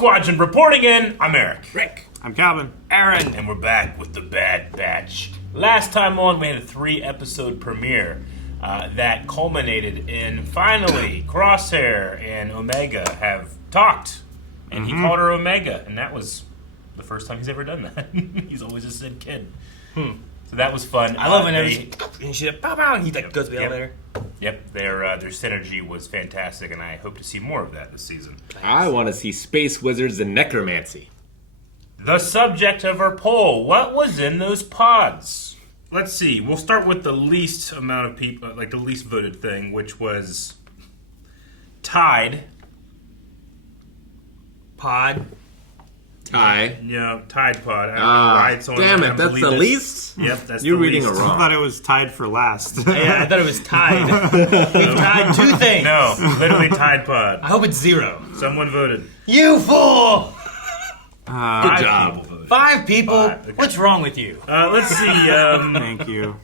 Squadron reporting in. I'm Eric. Rick. I'm Calvin. Aaron. And we're back with the Bad Batch. Last time on, we had a 3-episode premiere that culminated in finally Crosshair and Omega have talked. And he called her Omega, and that was the first time he's ever done that. He's always a Sid kid. So that was fun. I love when and she pow pow, and he goes to the elevator. Yep, their synergy was fantastic, and I hope to see more of that this season. I want to see space wizards and necromancy. The subject of our poll: what was in those pods? Let's see. We'll start with the least amount of people, like the least voted thing, which was Tide. Pod. Tie. Yeah, Tide Pod. I don't know why it's on Damn there. it, that's the least? Yep, that's You're the reading least. it I wrong. thought it was tied for last. Yeah, I thought it was tied. We've tied two things. No, literally Tide Pod. I hope it's 0. Someone voted. You fool! Good Five job. people voted. 5 people. Okay. What's wrong with you? Let's see. Thank you.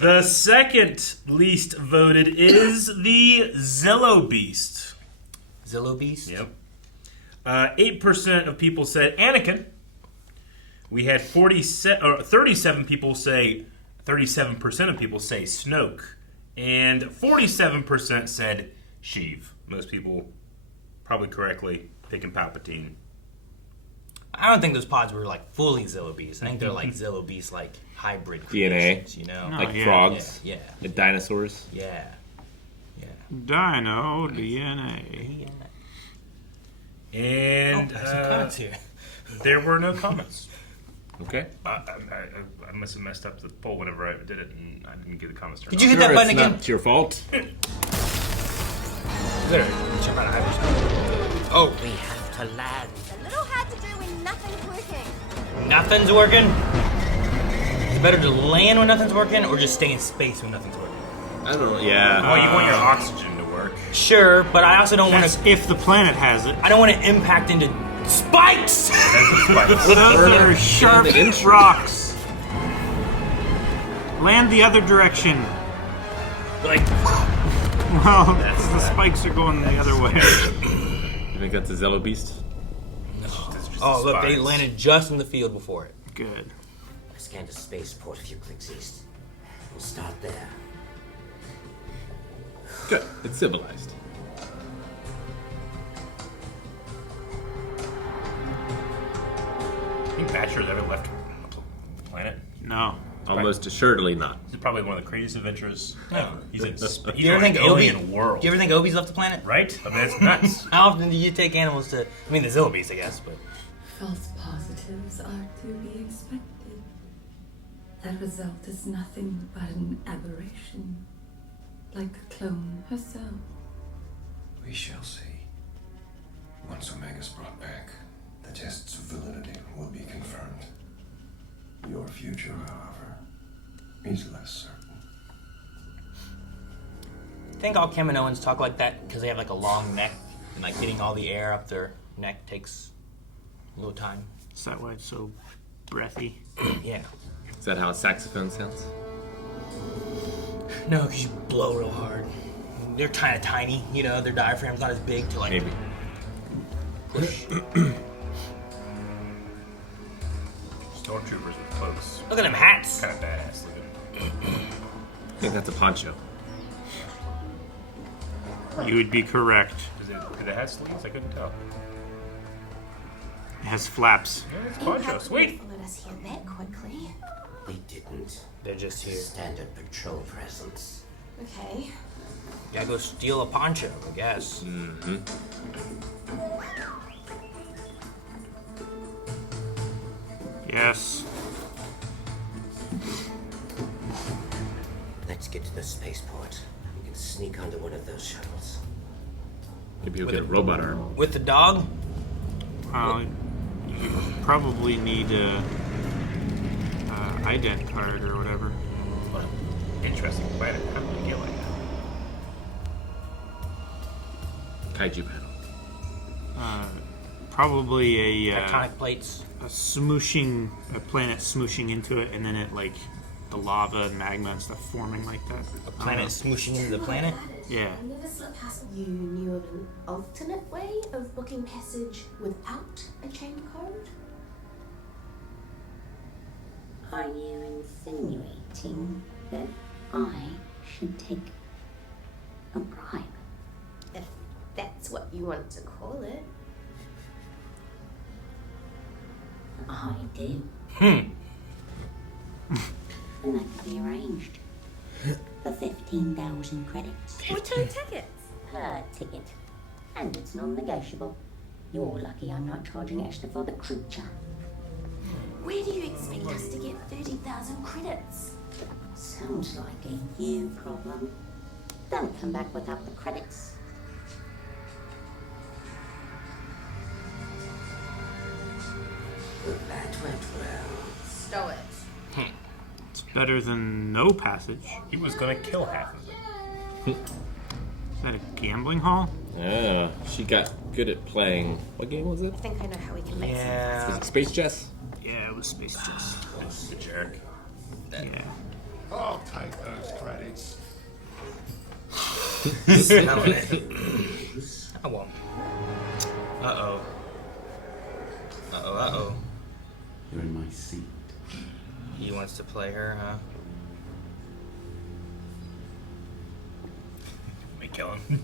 The second least voted is the Zillow Beast. Zillow Beast? Yep. 8% of people said Anakin. We had 37 people say, 37% of people say Snoke, and 47% said Sheev. Most people, probably correctly, picking Palpatine. I don't think those pods were like fully Zillow Beasts. I think they're like Zillow Beast, like hybrid DNA. creations, you know? No. Like yeah. frogs. Yeah. And dinosaurs. Yeah. Dino DNA. And There's some comments here. there were no comments. Okay. I must have messed up the poll whenever I did it, and I didn't get the comments turned Did you on. hit that button it's again? not your fault. Oh, We have to land. A little hard to do when nothing's working. nothing's working? Is it better to land when nothing's working, or just stay in space when nothing's working? I don't know. Yeah. Well, you want your oxygen to work. Sure, but I also don't want That's to. if the planet has it. I don't want to impact into spikes. Those are sharp Damn it, inch. rocks. Land the other direction. Like, Well, the spikes are going the other way. You think that's a Zello Beast? oh look, they Spies. landed just in the field before it. Good. I scanned a spaceport a few clicks east. We'll start there. Good. It's civilized. Think Thatcher's ever left the planet? No. Almost assuredly not. This is probably one of the craziest adventures ever. He's in Do he's you ever in think an Obi? alien world, Do you ever think Obi's left the planet? right? I mean, that's nuts. How often do you take animals to? I mean, the Zillow Beast, I guess, but False positives are to be expected. That result is nothing but an aberration, like the clone herself. We shall see. Once Omega's brought back, the test's validity will be confirmed. Your future, however, is less certain. I think all Kaminoans talk like that because they have like a long neck, and like getting all the air up their neck takes a little time. Is that why it's so breathy? Yeah. Is that how a saxophone sounds? No, because you blow real hard. They're kind of tiny, you know. Their diaphragm's not as big to like Maybe. push. Stormtroopers with cloaks. Look at them hats. Kind of badass looking. I think that's a poncho. You would be correct. Did it have sleeves? I couldn't tell. It has flaps. Yeah, it's poncho. Sweet. Let us hear that quickly. We didn't. They're just here. Standard patrol presence. Okay. Gotta go steal a poncho, I guess. Yes. Let's get to the spaceport. We can sneak onto one of those shuttles. Maybe you'll With get a a- robot arm. With the dog? You probably need a ident card or whatever. What an interesting planet. How did we get like that? Kaiju panel. Probably a Tectonic plates. a planet smooshing into it, and then it like the lava and magma and stuff forming like that. A planet smooshing into the planet? Yeah. I never slipped past you knew of an alternate way of booking passage without a chain code? Are you insinuating that I should take a bribe? If that's what you want to call it. I do. Hmm. And that can be arranged for 15,000 credits For 2 tickets. per ticket. And it's non-negotiable. You're lucky I'm not charging extra for the creature. Where do you expect us to get 30,000 credits? Sounds like a you problem. Don't come back without the credits. That went well. Stow it. It's better than no passage. He was gonna kill half of it. Is that a gambling hall? Ah, she got good at playing. What game was it? I think I know how we can make Was Yeah. it Space Chess? Yeah, it was Space Chess. The jerk. Yeah. I'll take those credits. I won't. Uh-oh. Uh-oh. You're in my seat. He wants to play her, huh? May kill him.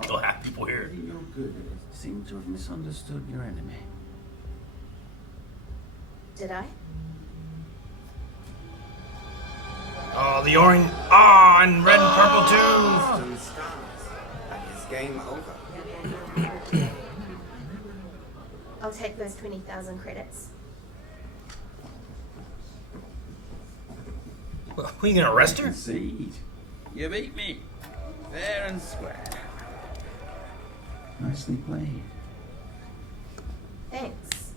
Kill half people here. You're good. Seem to have misunderstood your enemy. Did I? Oh, the orange. Oh, and red and purple too. Some stars. That is game over. I'll take those 20,000 credits. Well, are you gonna arrest her? Concede. You beat me. Fair and square. Nicely played. Thanks.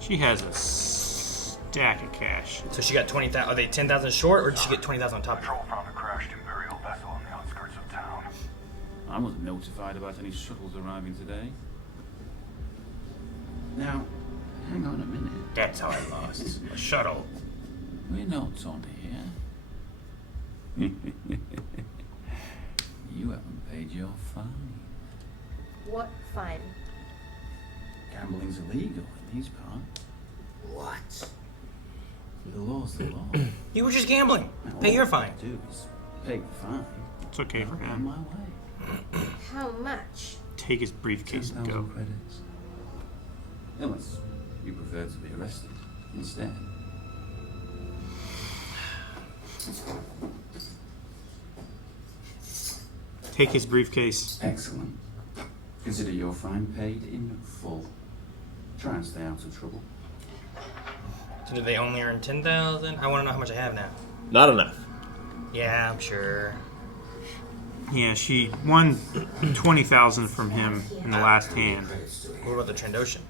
She has a stack of cash. So she got 20,000. Are they 10,000 short, or did she get 20,000 on top of it? Patrol found a crashed Imperial vessel on the outskirts of town. I wasn't notified about any shuttles arriving today. Now, hang on a minute. That's how I lost. A shuttle. We're not on here. You haven't paid your fine. What fine? Gambling's illegal in these parts. What? The law's the law. You were just gambling. Pay your fine. All I do is pay the fine. It's okay for On him. my way. How much? Take his briefcase and 10,000 go. credits. Unless you prefer to be arrested instead. Take his briefcase. Excellent. Consider your fine paid in full. Try and stay out of trouble. So do they only earn 10,000? I want to know how much I have now. Not enough. Yeah, I'm sure. Yeah, she won 20,000 from him in the last hand. What about the Trandoshan?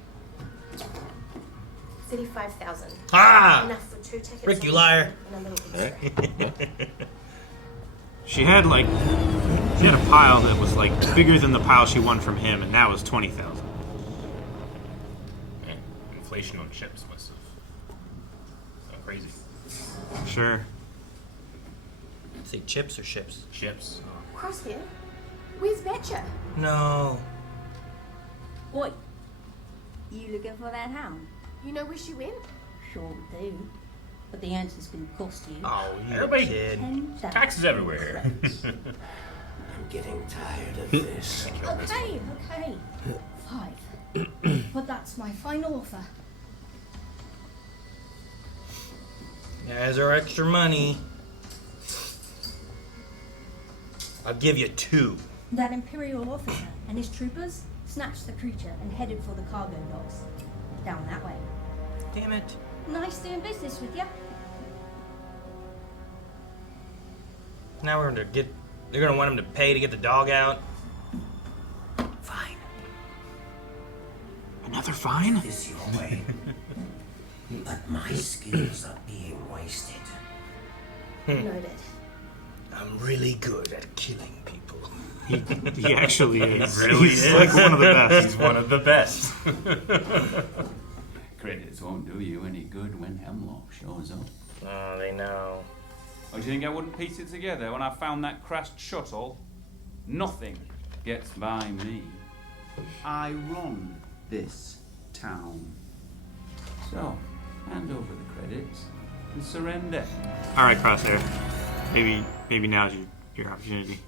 35,000. Ah! Enough for 2 tickets. Rick, you liar. And a little bit. She had a pile that was like bigger than the pile she won from him, and that was 20,000. Man, inflation on ships must have gone crazy. Sure. Say chips or ships? Ships. Crosshair? Where's Batcher? No. Oi, you looking for that hound? You know where she went? Sure do. But the answer's gonna cost you. Oh, you Everybody- kid. 10,000 Taxes everywhere. I'm getting tired of this. Okay. 5. But that's my final offer. There's our extra money. I'll give you 2. That Imperial officer and his troopers snatched the creature and headed for the cargo docks. Down that way. Damn it. Nice doing business with you. Now we're gonna get. They're gonna want him to pay to get the dog out. Fine. Another fine? This your way. But my skills are being wasted. Noted. I'm really good at killing people. He actually is. Really He's is. like one of the best. He's one of the best. credits won't do you any good when Hemlock shows up. Oh, they know. Oh, do you think I wouldn't piece it together when I found that crashed shuttle? Nothing gets by me. I run this town. So, hand over the credits and surrender. All right, Crosshair. Maybe now's your opportunity.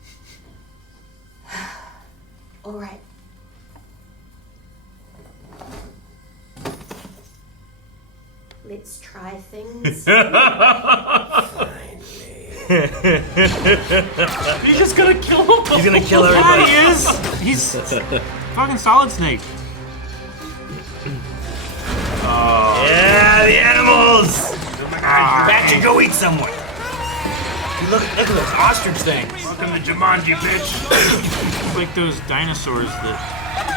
All right. Let's try things. He's just gonna kill him. He's gonna kill everybody. Yeah, he is. He's fucking Solid Snake. Yeah, the animals. Back to go eat somewhere. Dude, look at those ostrich things. Welcome to Jumanji, bitch. It's like those dinosaurs that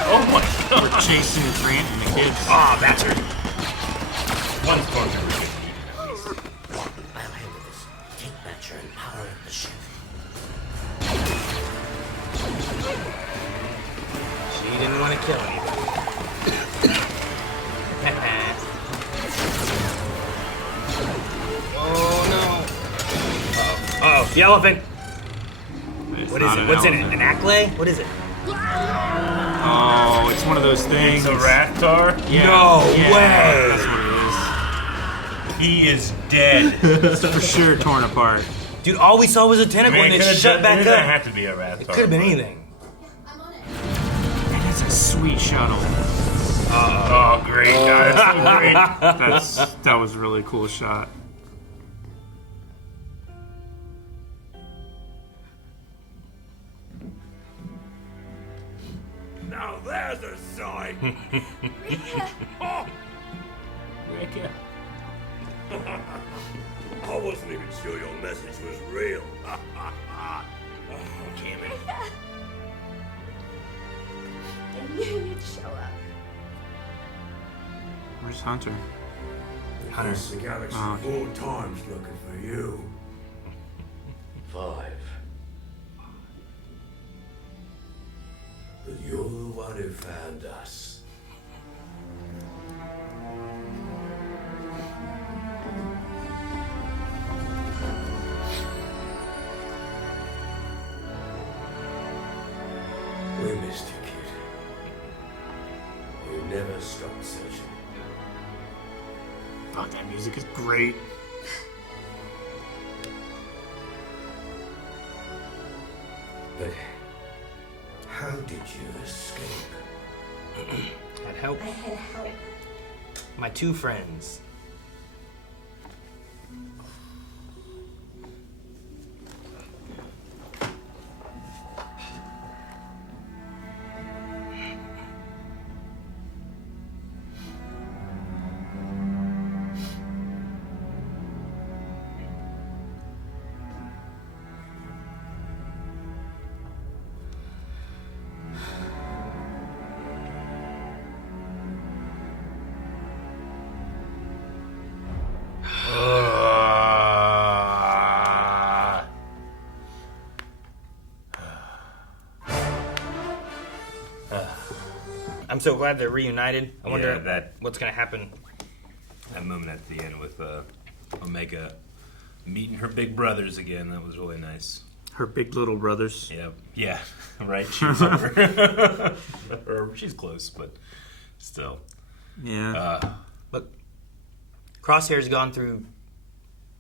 Oh my god. were chasing Grant and the kids. Ah, bastard. One storm never gets I'll handle this. Take Thatcher and power up the ship. She didn't want to kill anybody. Oh no. Uh-oh, the elephant. What is it? What's in it? An acklay? What is it? Oh, it's one of those things. It's a Raptor? Yeah, No yeah, way. That's what He is dead. it is. It's for sure torn apart. Dude, all we saw was a tentacle and it shut back It doesn't up. have to be a Raptor. It could have been anything. And it's a sweet shuttle. Oh, great, guys. So great. That was a really cool shot. Now there's a sight. I wasn't even sure your message was real. Damn it. I knew you'd show up. Where's Hunter? Across the galaxy, Oh. 4 times looking for you. 5. But you're the one who found us. We missed you, kid. You never stopped searching. Oh, that music is great. But how did you escape? Had help. I had help. My 2 friends. I'm so glad they're reunited. I wonder what's gonna happen. That moment at the end with Omega meeting her big brothers again, that was really nice. Her big little brothers. Yep. Yeah, right? She's over. Or she's close, but still. Yeah. But Crosshair's gone through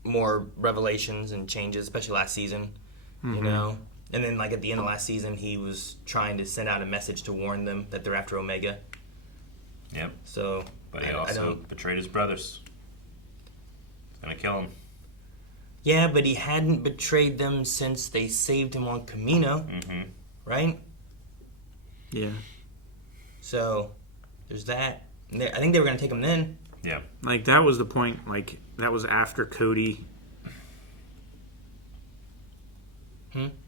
more revelations and changes, especially last season, you know? And then, like, at the end of last season, he was trying to send out a message to warn them that they're after Omega. Yep. So, But he I also don't... betrayed his brothers. He's gonna kill him. Yeah, but he hadn't betrayed them since they saved him on Camino, right? Yeah. So, there's that. And I think they were going to take him then. Yeah. Like, that was the point. Like, that was after Cody.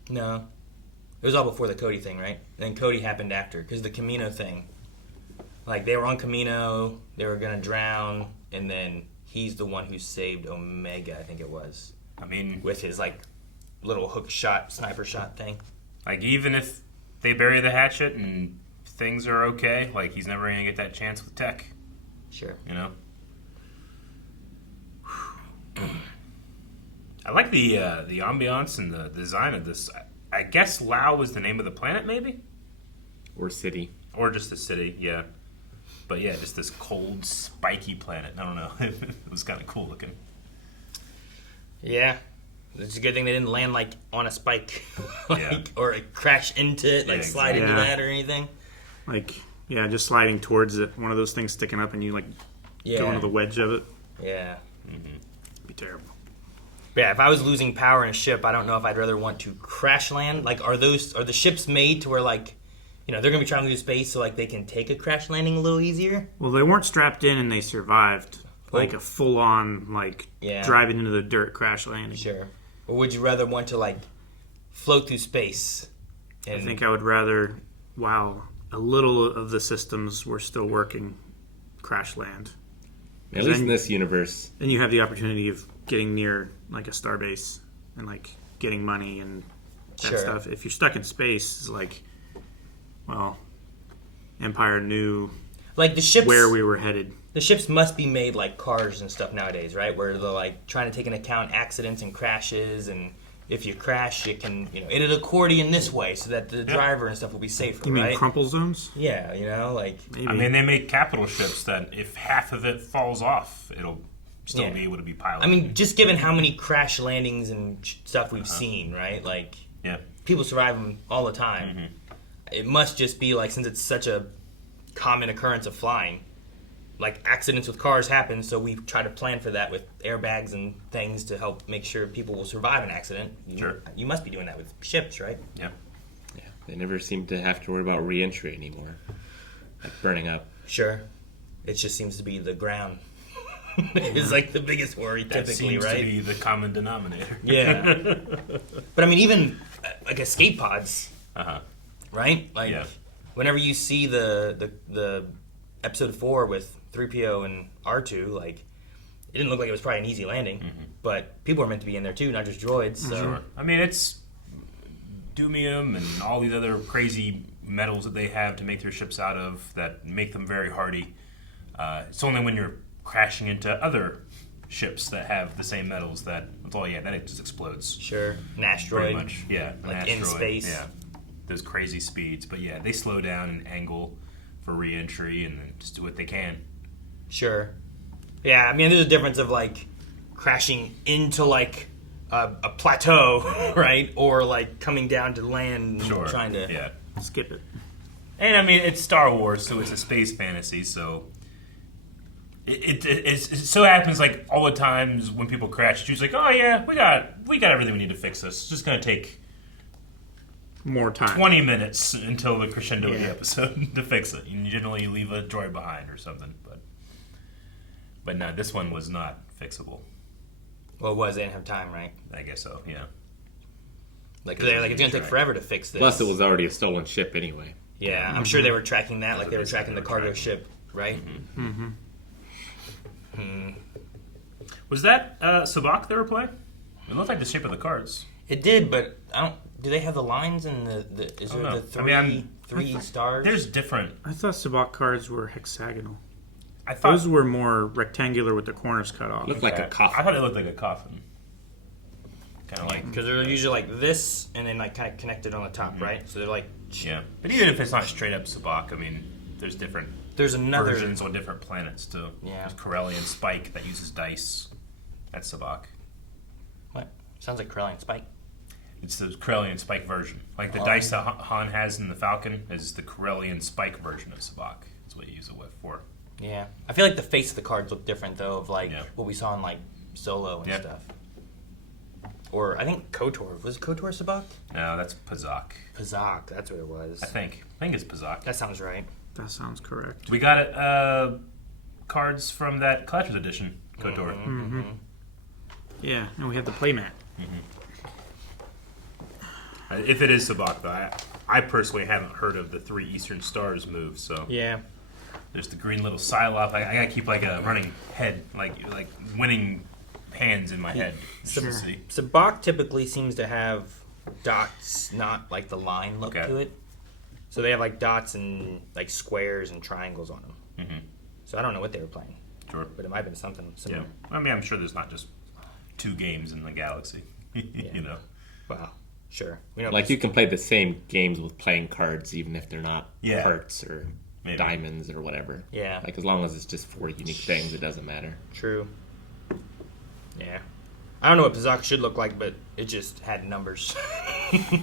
No. It was all before the Cody thing, right? And then Cody happened after, because the Camino thing. Like, they were on Camino, they were going to drown, and then he's the one who saved Omega, I think it was. I mean... With his, like, little hook shot, sniper shot thing. Like, even if they bury the hatchet and things are okay, like, he's never going to get that chance with Tech. Sure. You know? I like the ambiance and the design of this. I guess Lao is the name of the planet, maybe? Or city. Or just the city, yeah. But yeah, just this cold, spiky planet. I don't know. It was kind of cool looking. Yeah. It's a good thing they didn't land, like, on a spike. Or crash into it, like, slide into that or anything. Like, yeah, just sliding towards it. One of those things sticking up and you, like, go into the wedge of it. Yeah. It'd be terrible. Yeah, if I was losing power in a ship, I don't know if I'd rather want to crash land. Like, are the ships made to where, like, they're going to be traveling through space so, like, they can take a crash landing a little easier? Well, they weren't strapped in and they survived. Like a full-on, like, driving into the dirt crash landing. Sure. Or would you rather want to, like, float through space? I think I would rather, while a little of the systems were still working, crash land. At least in this universe. Then you have the opportunity of getting near, like, a starbase and, like, getting money and that stuff. If you're stuck in space, it's like, well, Empire knew like the ships, where we were headed. The ships must be made like cars and stuff nowadays, right? Where they're, like, trying to take into account accidents and crashes, and if you crash, it can, it'll accordion this way so that the driver and stuff will be safer, You mean right? crumple zones? Yeah, like... Maybe. I mean, they make capital ships that if half of it falls off, it'll still be able to be piloted. I mean, just given how many crash landings and stuff we've seen, right? Like, people survive them all the time. It must just be, like, since it's such a common occurrence of flying, like, accidents with cars happen, so we try to plan for that with airbags and things to help make sure people will survive an accident. You must be doing that with ships, right? Yeah. Yeah. They never seem to have to worry about re-entry anymore. Like burning up. Sure. It just seems to be the ground. It's like the biggest worry, that typically, seems right? to be the common denominator. Yeah. But I mean, even like escape pods, right? Like, whenever you see the episode 4 with 3PO and R2, like, it didn't look like it was probably an easy landing, but people were meant to be in there too, not just droids. So. Sure. I mean, it's Doomium and all these other crazy metals that they have to make their ships out of that make them very hardy. It's only when you're crashing into other ships that have the same metals that, then it just explodes. Sure. An asteroid. Pretty much, yeah. Like in space. Yeah. Those crazy speeds. But yeah, they slow down and angle for re-entry and then just do what they can. Sure. Yeah, I mean, there's a difference of, like, crashing into, like, a plateau, right? Or, like, coming down to land and trying to skip it. And, I mean, it's Star Wars, so it's a space fantasy, so... It so happens, like, all the times when people crash, it's like, oh, yeah, we got everything we need to fix this. It's just going to take... more time. 20 minutes until the crescendo of the episode to fix it. You generally leave a droid behind or something, but no, this one was not fixable. Well, it was. They didn't have time, right? I guess so, yeah. Like, they're like, it's going to take forever to fix this. Plus, it was already a stolen ship anyway. Yeah, I'm sure they were tracking that, like they were tracking the cargo ship, right? Was that Sabacc they were playing? It looked like the shape of the cards. It did, but I don't... Do they have the lines and the is there the three stars? There's different... I thought Sabacc cards were hexagonal. I thought those were more rectangular with the corners cut off. Looked like a coffin. I thought it looked like a coffin. Kind of like... Because they're usually like this, and then like kind of connected on the top, right? So they're like... Yeah. But even if it's not straight up Sabacc, I mean, there's different... There's another... versions on different planets, too. Yeah. There's Corellian Spike that uses dice. That's Sabacc. What? Sounds like Corellian Spike. It's the Corellian Spike version. Like the dice that Han has in the Falcon is the Corellian Spike version of Sabacc. That's what you use it for. Yeah. I feel like the face of the cards look different, though, of like what we saw in like Solo and stuff. Or I think KOTOR. Was KOTOR Sabacc? No, that's Pazak. Pazak, that's what it was. I think it's Pazak. That sounds right. That sounds correct. We got cards from that Collector's Edition, KOTOR. Yeah, and we have the playmat. If it is Sabacc, though, I personally haven't heard of the 3 Eastern Stars move, so... Yeah. There's the green little Psylop. I gotta keep like a running head, like winning hands in my head. Sabacc typically seems to have dots, not like the line look to it. So they have like dots and like squares and triangles on them. So I don't know what they were playing. Sure. But it might have been something similar. Yeah. I mean, I'm sure there's not just 2 games in the galaxy. You know. Wow. Sure. We don't Like you can play the same games with playing cards, even if they're not Yeah. hearts or Maybe. diamonds or whatever. Yeah. Like as long as it's just 4 unique things, it doesn't matter. True. Yeah. I don't know what Pizaka should look like, but it just had numbers.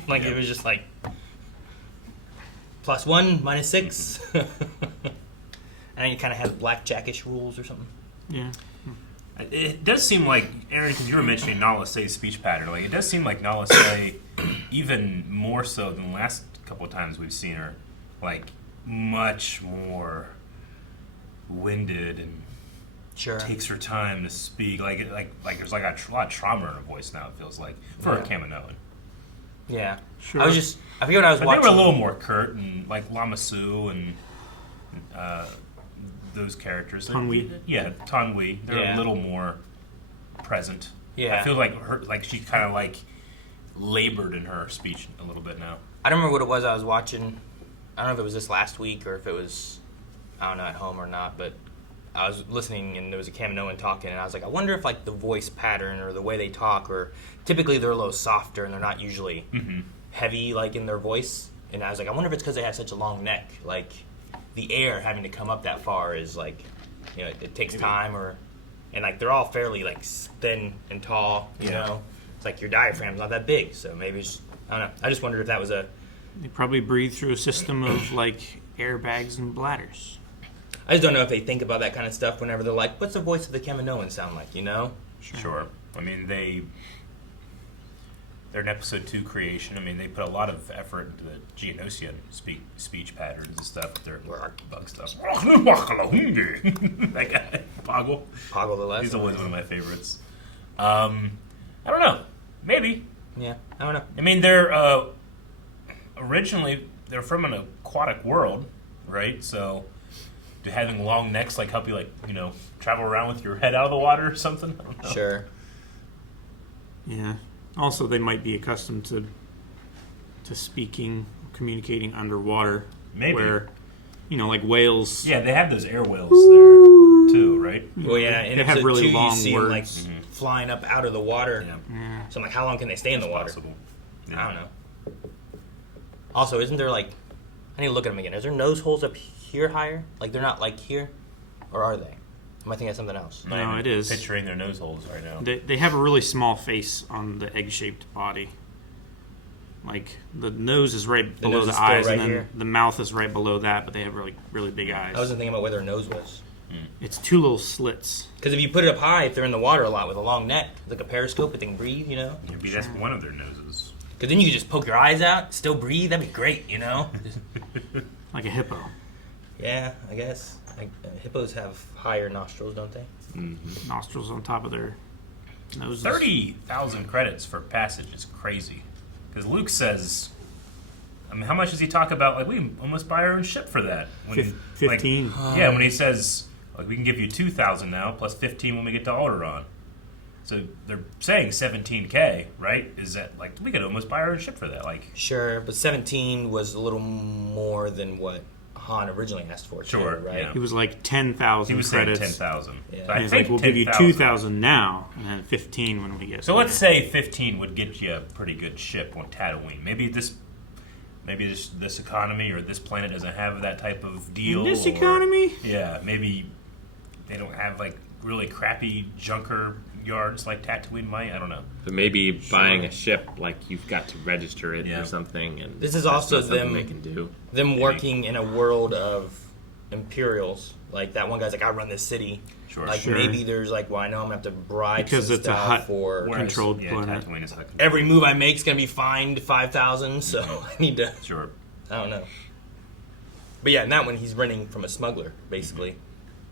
Like it was just like +1, -6. And it kind of has blackjackish rules or something. Yeah. It does seem like, Aaron, because you were mentioning Nala Se's speech pattern, like it does seem like Nala Se, even more so than the last couple of times we've seen her, like much more winded and takes her time to speak. Like there's like a lot of trauma in her voice now. It feels like for a Kaminoan. Yeah, Sure. I forget what I was But watching. they were a little more curt and like Lamasu and those characters. Tanwi. Yeah, Tanwi. They're Yeah. a little more present. Yeah. I feel like she kind of like labored in her speech a little bit now. I don't remember what it was I was watching. I don't know if it was this last week or if it was, I don't know, at home or not, but I was listening and there was a Kaminoan talking and I was like, I wonder if like the voice pattern or the way they talk, or typically they're a little softer and they're not usually heavy like in their voice. And I was like, I wonder if it's because they have such a long neck. Like the air having to come up that far is like, you know, it takes time, and like they're all fairly like thin and tall, you know. It's like your diaphragm's not that big, so maybe it's, I don't know. I just wondered if that was a. They probably breathe through a system of like airbags and bladders. I just don't know if they think about that kind of stuff whenever they're like, what's the voice of the Kaminoan sound like, you know? Sure. I mean, they're an episode 2 creation. I mean, they put a lot of effort into the Geonosian speech patterns and stuff. Their bug stuff. That guy, Poggle. Poggle the Less. He's always one of my favorites. I don't know. Maybe. Yeah, I don't know. I mean, they're originally they're from an aquatic world, right? So, do having long necks like help you like travel around with your head out of the water or something? I don't know. Sure. Yeah. Also, they might be accustomed to speaking, communicating underwater. Maybe. Where, like whales. Yeah, they have those air whales there too, right? Well, yeah, in They have episode really 2, long you see them like words. flying up out of the water. Yeah. So I'm like, how long can they stay in the water? Possible. I don't know. Also, isn't there like, I need to look at them again. Is there nose holes up here higher? Like they're not like here, or are they? Am I thinking of something else? No, it is. Picturing their nose holes right now. They have a really small face on the egg-shaped body. Like the nose is right below nose the is still eyes, right and then here? the mouth is right below that. But they have really, really big eyes. I wasn't thinking about where their nose was. It's 2 little slits. Because if you put it up high, if they're in the water a lot with a long neck, like a periscope, if they can breathe, Maybe that's one of their noses. Because then you could just poke your eyes out, still breathe. That'd be great, Like a hippo. Yeah, I guess. Hippos have higher nostrils, don't they? Mm-hmm. Nostrils on top of their noses. 30,000 credits for passage is crazy. Because Luke says, I mean, how much does he talk about? Like, we almost buy our own ship for that. When, 15. Yeah, when he says, like, we can give you 2,000 now, plus 15 when we get to Alderaan. So they're saying 17K, right? Is that, like, we could almost buy our own ship for that. Like, Sure, but 17 was a little more than what Han originally asked for, too, Sure, right? yeah. He was like 10,000 he was saying credits. 10,000. Yeah. So I And he's think like, we'll give you 10,000. 2,000 now, and then 15 when we get So there. let's say 15 would get you a pretty good ship on Tatooine. Maybe this economy or this planet doesn't have that type of deal. This or- economy? Yeah, maybe they don't have like really crappy junker yards like Tatooine might. I don't know. But maybe buying a ship, like you've got to register it or something. And This is that's also not something them. they can do. Them working in a world of Imperials. Like that one guy's like, I run this city. Sure. Like Sure. maybe there's like, well, I know I'm gonna have to bribe Because some it's a stuff hut for controlled Yeah, planet. Tatooine is hut controlled. every move I make is gonna be fined 5,000. So I need to. Sure. I don't know. But yeah, in that one he's renting from a smuggler, basically.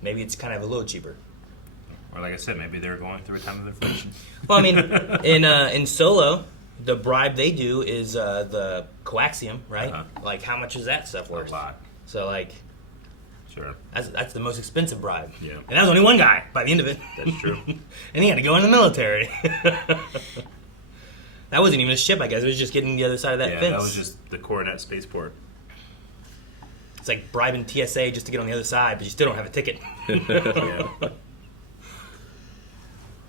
Maybe it's kind of a little cheaper. Or like I said, maybe they're going through a time of inflation. Well, I mean, in Solo, the bribe they do is the coaxium, right? Like, how much is that stuff worth? A lot. So, like, Sure. that's the most expensive bribe. Yeah. And that was only one guy by the end of it. That's true. And he had to go in the military. That wasn't even a ship, I guess. It was just getting the other side of that Yeah, fence. that was just the Coronet Spaceport. It's like bribing TSA just to get on the other side, but you still don't have a ticket. Yeah.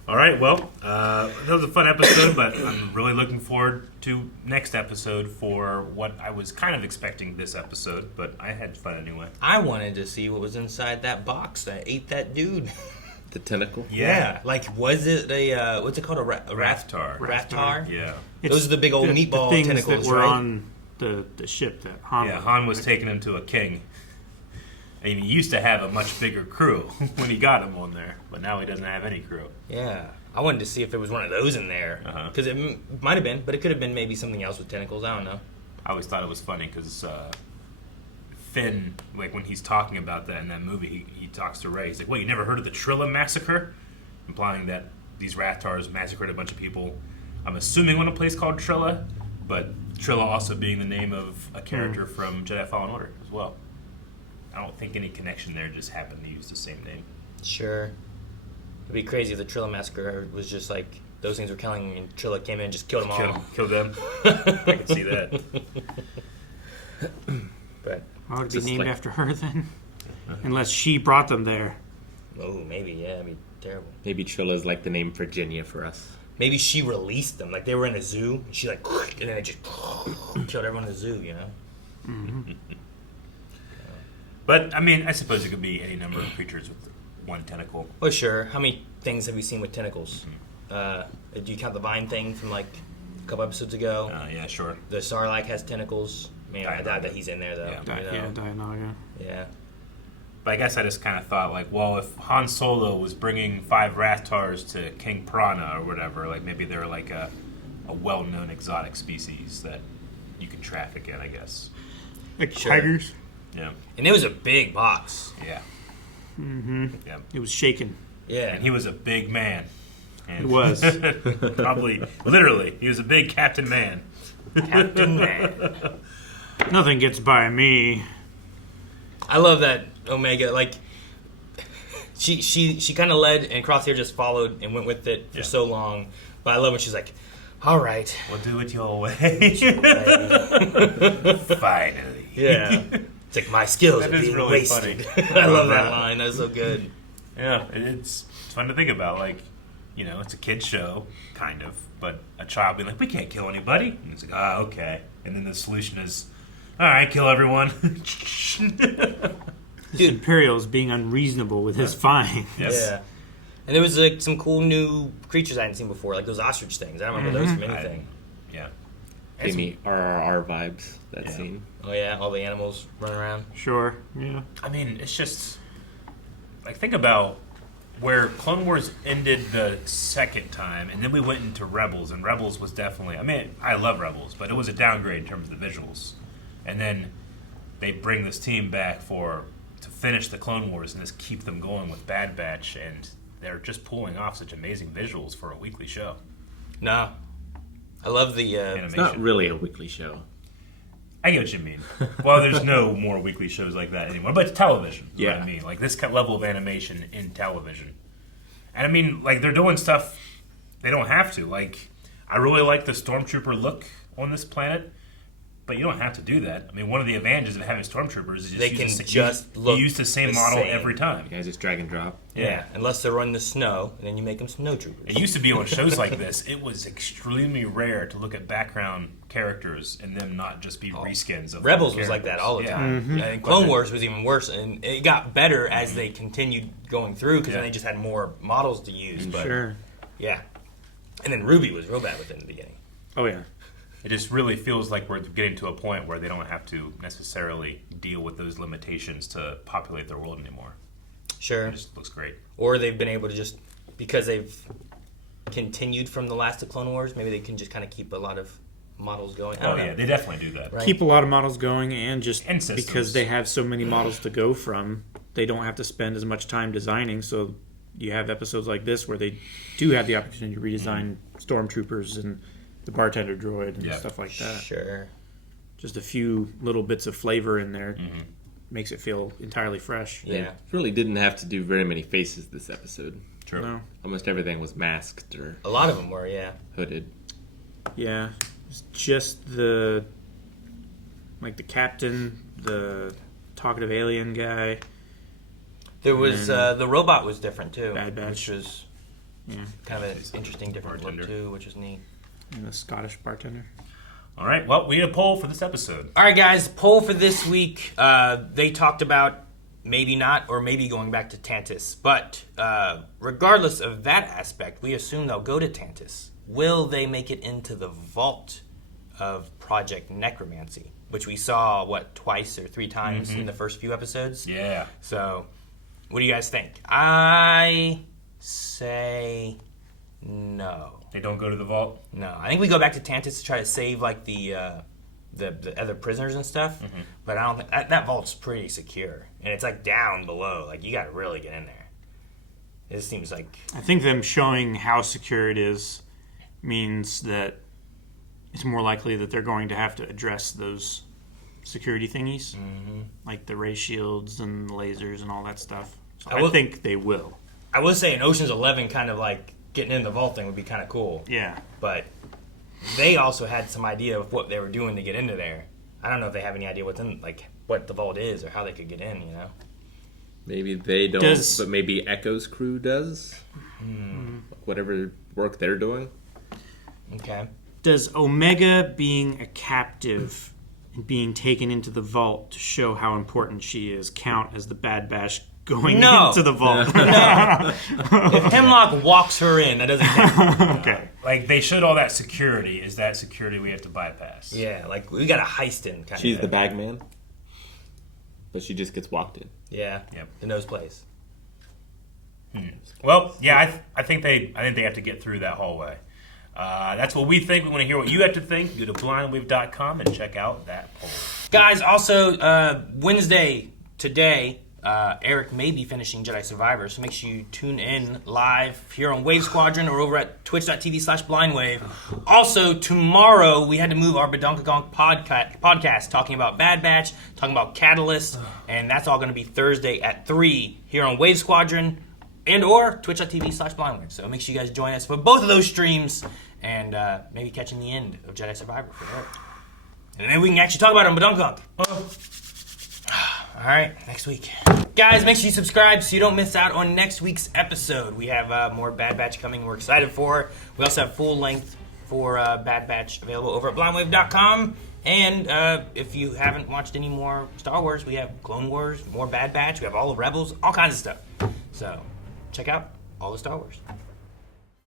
All right, well, that was a fun episode, but I'm really looking forward to next episode for what I was kind of expecting this episode, but I had fun anyway. I wanted to see what was inside that box that ate that dude. The tentacle? Yeah. Like, was it a, what's it called? A Rathtar. Rathtar? Yeah. Those are the big old meatball things tentacles, that were right? on the ship that Han. Yeah, Han was taking him to a king. And he used to have a much bigger crew when he got him on there, but now he doesn't have any crew. Yeah. I wanted to see if there was one of those in there. Because it might have been, but it could have been maybe something else with tentacles. I don't know. I always thought it was funny because Finn, like when he's talking about that in that movie, he talks to Rey. He's like, "What? You never heard of the Trilla massacre?" Implying that these Rathars massacred a bunch of people. I'm assuming on a place called Trilla, but Trilla also being the name of a character from Jedi Fallen Order as well. I don't think any connection there. Just happened to use the same name. Sure. It'd be crazy if the Trilla massacre was just like those things were killing, and Trilla came in and just killed them all. Kill them. I can see that. But why would it be named after her then? Unless she brought them there. Oh, maybe, yeah, that'd be terrible. Maybe Trilla's like the name Virginia for us. Maybe she released them, like they were in a zoo, and she like, and then it just killed everyone in the zoo, you know? Mm-hmm. But, I mean, I suppose it could be any number of creatures with one tentacle. Oh, sure. How many things have we seen with tentacles? Do you count the vine thing from like a couple episodes ago? Yeah, sure. The Sarlacc has tentacles. Man, I doubt that he's in there, though. Yeah, you know? Dianoga. Yeah. But I guess I just kind of thought, like, well, if Han Solo was bringing 5 Rathars to King Prana or whatever, like maybe they're like a well-known exotic species that you can traffic in, I guess. Like Sure. tigers. Yeah. And it was a big box. Yeah. Mm-hmm. Yeah. It was shaking. Yeah. And he was a big man. And It was. probably, literally, he was a big Captain Man. Captain Man. Nothing gets by me. I love that Omega, like, she kind of led and Crosshair just followed and went with it for so long. But I love when she's like, all right. We'll do it your way. Finally. Yeah. It's like, my skills That are is being really wasted. funny. I love that line. That's so good. Yeah, it's fun to think about. Like, you know, it's a kid's show, kind of, but a child being like, we can't kill anybody. And it's like, okay. And then the solution is, all right, kill everyone. This Imperial is being unreasonable with his fine. Yes. Yeah. And there was like some cool new creatures I hadn't seen before, like those ostrich things. I don't remember those from anything. Yeah. Gave me RRR vibes, that scene. Oh yeah, all the animals running around. Sure, yeah. I mean, it's just, like, think about where Clone Wars ended the second time, and then we went into Rebels, and Rebels was definitely, I mean, I love Rebels, but it was a downgrade in terms of the visuals. And then they bring this team back to finish the Clone Wars and just keep them going with Bad Batch, and they're just pulling off such amazing visuals for a weekly show. No. I love the animation. It's not really a weekly show. I get what you mean. Well, there's no more weekly shows like that anymore, but it's television. Is what I mean, like this level of animation in television. And I mean, like, they're doing stuff they don't have to. Like, I really like the Stormtrooper look on this planet, but you don't have to do that. I mean, one of the advantages of having Stormtroopers is they can just look you use the same model every time. You guys just drag and drop. Yeah, unless they're in the snow, and then you make them snow troopers. It used to be on shows like this, it was extremely rare to look at background characters and them not just be reskins of Rebels was like that all the time. Mm-hmm. And Clone Wars was even worse, and it got better as they continued going through, because then they just had more models to use. But, Sure. Yeah. And then Ruby was real bad with it in the beginning. Oh, yeah. It just really feels like we're getting to a point where they don't have to necessarily deal with those limitations to populate their world anymore. Sure. It just looks great. Or they've been able to just, because they've continued from the last of Clone Wars, maybe they can just kind of keep a lot of models going. I don't know. They definitely do that. Right? Keep a lot of models going, and just And systems. because they have so many models to go from, they don't have to spend as much time designing. So you have episodes like this where they do have the opportunity to redesign stormtroopers and the bartender droid and stuff like that. Sure. Just a few little bits of flavor in there makes it feel entirely fresh. Yeah. They really didn't have to do very many faces this episode. True. No. Almost everything was masked or A lot of them were, yeah. hooded. Yeah. It's just the captain, the talkative alien guy. There was, the robot was different too. Bad Batch. Which was, Kind of an interesting, different look, Bartender. too, which is neat. And the Scottish bartender. All right. Well, we need a poll for this episode. All right, guys. Poll for this week. They talked about maybe not or maybe going back to Tantus. But regardless of that aspect, we assume they'll go to Tantus. Will they make it into the vault of Project Necromancy? Which we saw, twice or 3 times in the first few episodes? Yeah. So, what do you guys think? I say no. They don't go to the vault? No. I think we go back to Tantus to try to save, the other prisoners and stuff. But I don't think... That vault's pretty secure. And it's, down below. You gotta really get in there. It seems like... I think them showing how secure it is means that it's more likely that they're going to have to address those security thingies, like the ray shields and the lasers and all that stuff. So I think they will. I would say in Ocean's 11, kind of getting in the vault thing would be kind of cool. Yeah. But they also had some idea of what they were doing to get into there. I don't know if they have any idea what the vault is or how they could get in, Maybe they don't, but maybe Echo's crew does. Whatever work they're doing. Okay. Does Omega being a captive and being taken into the vault to show how important she is count as the Bad Batch going into the vault? No. If Hemlock walks her in, that doesn't count. Okay. They showed all that security. Is that security we have to bypass? Yeah, we got a heist in kind of. She's the bagman, but she just gets walked in. Yeah. Yep. The nose place. Well, yeah, I think they have to get through that hallway. That's what we think. We want to hear what you have to think. Go to blindwave.com and check out that poll. Guys, also, Wednesday, today, Eric may be finishing Jedi Survivor, so make sure you tune in live here on Wave Squadron or over at twitch.tv/blindwave. Also, tomorrow, we had to move our Badonkagonk podcast talking about Bad Batch, talking about Catalyst, and that's all going to be Thursday at 3 here on Wave Squadron and or twitch.tv/blindwave. So make sure you guys join us for both of those streams and maybe catching the end of Jedi Survivor for Eric. And then we can actually talk about it on Badonkagonk. All right, next week. Guys, make sure you subscribe so you don't miss out on next week's episode. We have more Bad Batch coming we're excited for. We also have full length for Bad Batch available over at blindwave.com. And if you haven't watched any more Star Wars, we have Clone Wars, more Bad Batch, we have all the Rebels, all kinds of stuff. So check out all the Star Wars.